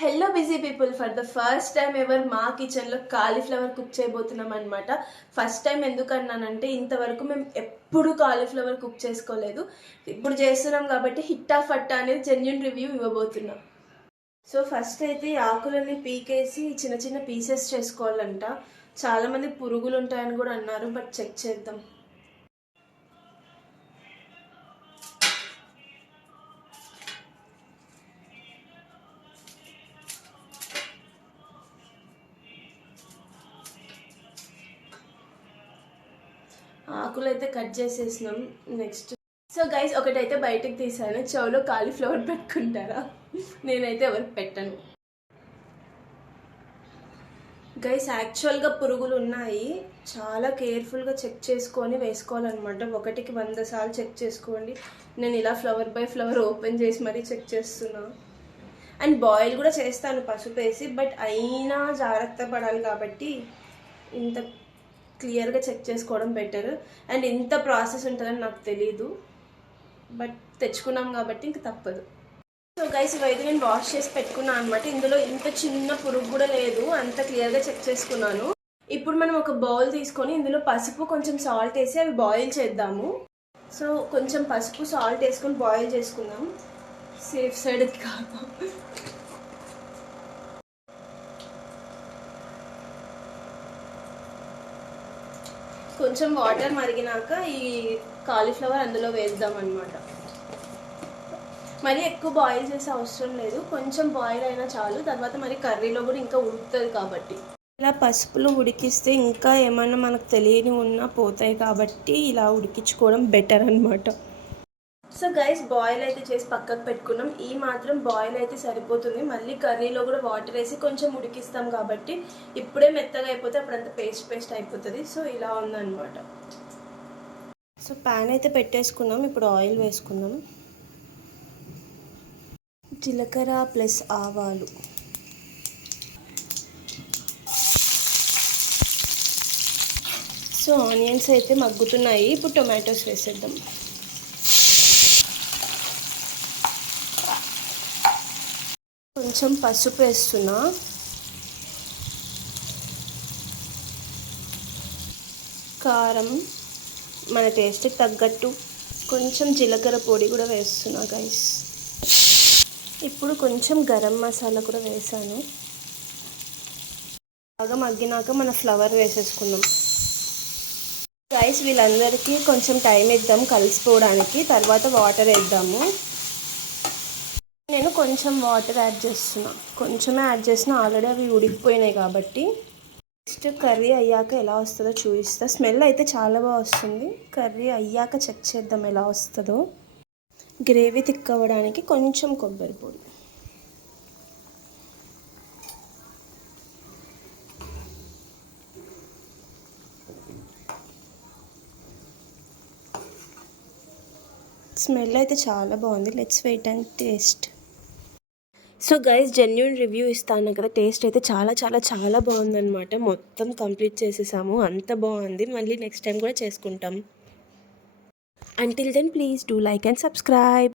Hello busy people, for the first time ever మా కిచెన్లో cauliflower cook చేయబోతున్నాం అనమాట. ఫస్ట్ టైం ఎందుకన్నానంటే ఇంతవరకు మేము ఎప్పుడు కాలీఫ్లవర్ కుక్ చేసుకోలేదు. ఇప్పుడు చేస్తున్నాం కాబట్టి హిట్టా ఫట్టా అనేది జెన్యూన్ రివ్యూ ఇవ్వబోతున్నాం. సో ఫస్ట్ అయితే ఈ ఆకులని పీకేసి చిన్న చిన్న పీసెస్ చేసుకోవాలంట. చాలామంది పురుగులు ఉంటాయని కూడా అన్నారు, బట్ చెక్ చేద్దాం. ఆకులు అయితే కట్ చేసేసినాం. నెక్స్ట్ సో గైస్, ఒకటైతే బయటకు తీసాను. చెవులో కాలీఫ్లవర్ పెట్టుకుంటారా? నేనైతే ఎవరికి పెట్టను. గైస్, యాక్చువల్గా పురుగులు ఉన్నాయి. చాలా కేర్ఫుల్గా చెక్ చేసుకొని వేసుకోవాలన్నమాట. ఒకటికి 100 సార్లు చెక్ చేసుకోండి. నేను ఇలా ఫ్లవర్ బై ఫ్లవర్ ఓపెన్ చేసి మరీ చెక్ చేస్తున్నా. అండ్ బాయిల్ కూడా చేస్తాను పసుపు వేసి, బట్ అయినా జాగ్రత్త పడాలి కాబట్టి ఇంత క్లియర్గా చెక్ చేసుకోవడం బెటర్. అండ్ ఇంత ప్రాసెస్ ఉంటుందని నాకు తెలీదు, బట్ తెచ్చుకున్నాం కాబట్టి ఇంక తప్పదు. సో గైస్, ఇవైతే నేను వాష్ చేసి పెట్టుకున్నాను అనమాట. ఇందులో ఇంత చిన్న పురుగు కూడా లేదు, అంత క్లియర్గా చెక్ చేసుకున్నాను. ఇప్పుడు మనం ఒక బౌల్ తీసుకొని ఇందులో పసుపు కొంచెం సాల్ట్ వేసి అవి బాయిల్ చేద్దాము. సో కొంచెం పసుపు సాల్ట్ వేసుకొని బాయిల్ చేసుకుందాం, సేఫ్ సైడ్కి కాదు. కొంచెం వాటర్ మరిగినాక ఈ కాలీఫ్లవర్ అందులో వేద్దాం అనమాట. మరి ఎక్కువ బాయిల్ చేసే అవసరం లేదు, కొంచెం బాయిల్ అయినా చాలు. తర్వాత మరి కర్రీలో కూడా ఇంకా ఉడుకుతుంది కాబట్టి. ఇలా పసుపులో ఉడికిస్తే ఇంకా ఏమన్నా మనకు తెలియని ఉన్నా పోతాయి కాబట్టి ఇలా ఉడికించుకోవడం బెటర్ అనమాట. సో గైస్, బాయిల్ అయితే చేసి పక్కకు పెట్టుకున్నాం. ఈ మాత్రం బాయిల్ అయితే సరిపోతుంది. మళ్ళీ కర్రీలో కూడా వాటర్ వేసి కొంచెం ఉడికిస్తాం కాబట్టి ఇప్పుడే మెత్తగా అయిపోతే అప్పుడంతా పేస్ట్ అయిపోతుంది. సో ఇలా ఉందన్నమాట. సో ప్యాన్ అయితే పెట్టేసుకున్నాం. ఇప్పుడు ఆయిల్ వేసుకుందాం. జీలకర్ర ప్లస్ ఆవాలు, సో ఆనియన్స్ అయితే మగ్గుతున్నాయి. ఇప్పుడు టొమాటోస్ వేసేద్దాం. కొంచెం పసుపు వేస్తున్నా, కారం మన టేస్ట్కి తగ్గట్టు, కొంచెం జీలకర్ర పొడి కూడా వేస్తున్నా గైస్. ఇప్పుడు కొంచెం గరం మసాలా కూడా వేసాను. బాగా మగ్గినాక మన ఫ్లవర్ వేసేసుకుందాం. గైస్, వీళ్ళందరికీ కొంచెం టైం ఇద్దాం కలిసిపోవడానికి. తర్వాత వాటర్ వేద్దాము. నేను కొంచెం వాటర్ యాడ్ చేస్తున్నా, కొంచెమే యాడ్ చేసిన, ఆల్రెడీ అవి ఉడికిపోయినాయి కాబట్టి. నెక్స్ట్ కర్రీ అయ్యాక ఎలా వస్తుందో చూపిస్తా. స్మెల్ అయితే చాలా బాగా వస్తుంది. కర్రీ అయ్యాక చెక్ చేద్దాం ఎలా వస్తుందో. గ్రేవీ థిక్ అవ్వడానికి కొంచెం కొబ్బరి పొడి, స్మెల్ అయితే చాలా బాగుంది. Let's wait and taste. So guys, genuine review ఇస్తాను కదా. టేస్ట్ అయితే చాలా చాలా చాలా బాగుందన్నమాట. మొత్తం కంప్లీట్ చేసేసాము, అంత బాగుంది. మళ్ళీ నెక్స్ట్ టైం కూడా చేసుకుంటాం. Until then, please do like and subscribe.